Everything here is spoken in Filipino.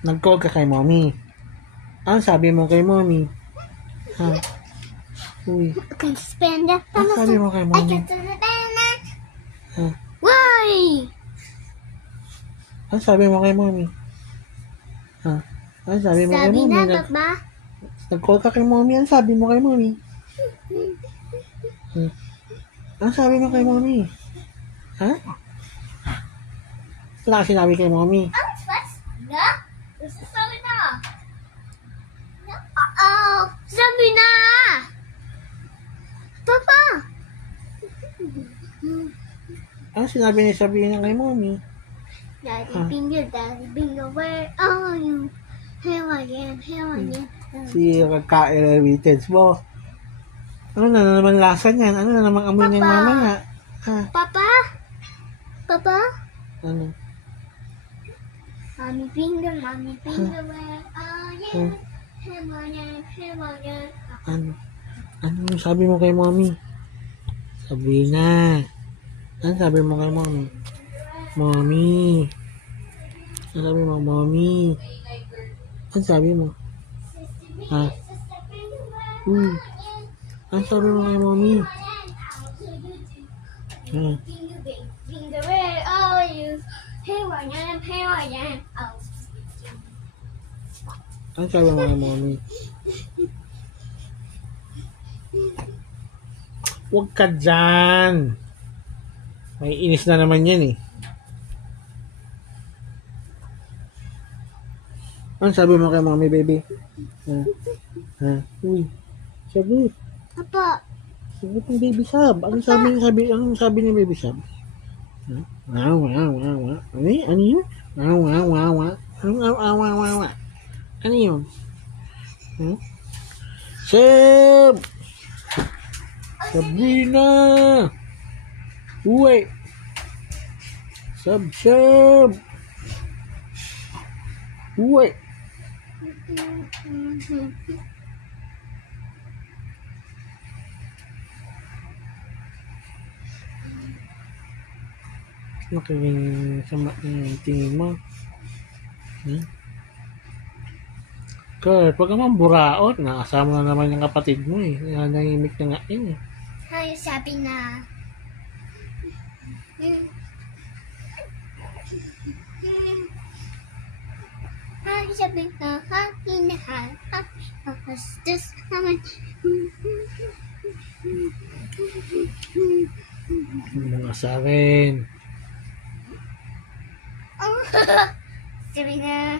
Nag-call ka kay mommy. Ano sabi mo kay mommy? Ha? Uy. I can spend that. Ano sabi mo kay I mommy? can spend that. Ha? Why? Ano sabi mo kay mommy? Ha? Ano sabi mo kay Sabi mommy? na, Papa. Nag-call ka kay mommy. Ano sabi mo kay mommy? Ano sabi mo kay mommy? Ha? Wala ka sinabi kay mommy. Na? Sabi na. Sabi na. Papa. Ano sinabi niya sabihin niya kay mommy? Daddy finger, where are you? Here I am. Si kaka-elevateds mo. Ano na naman lasa niyan? Ano na naman amoy niyang Papa. mamaya? Ha? Papa? Papa? Ano? Mommy finger, where are you? Here I am. Ano? Ano yung sabi mo kay mommy? Sabi na. Ano sabi mo kay mommy? Mommy. Ano sabi mo, mommy? Ano sabi mo? Ha? Ano sabi mo kay mommy? Ha? Finger, where are you? Here I am. Oh. Ano sabi mo kay mommy? Huwag ka dyan. May inis na naman yan eh. Ano sabi mo kay mommy, baby? Ha? Ha? Uy. Sagot. Papa. Sagot ng baby sab. Anong sabi ni baby sab? Ha? Wow, wow, wow, wow. Ano yun? Wow, wow, wow, wow. Wow. Ano yun? Hmm? Sab! Sabrina! Uy! Sab! Uy! Makiling sama ng tingin mo. Hmm? Kurt, wag ka man buraot. Nakasama na naman yung kapatid mo eh. Nangimik na nga yun eh. Ay, sabi na. Ay, sabi na. Happy na. Tapos naman. Mga sa akin. Sabi na.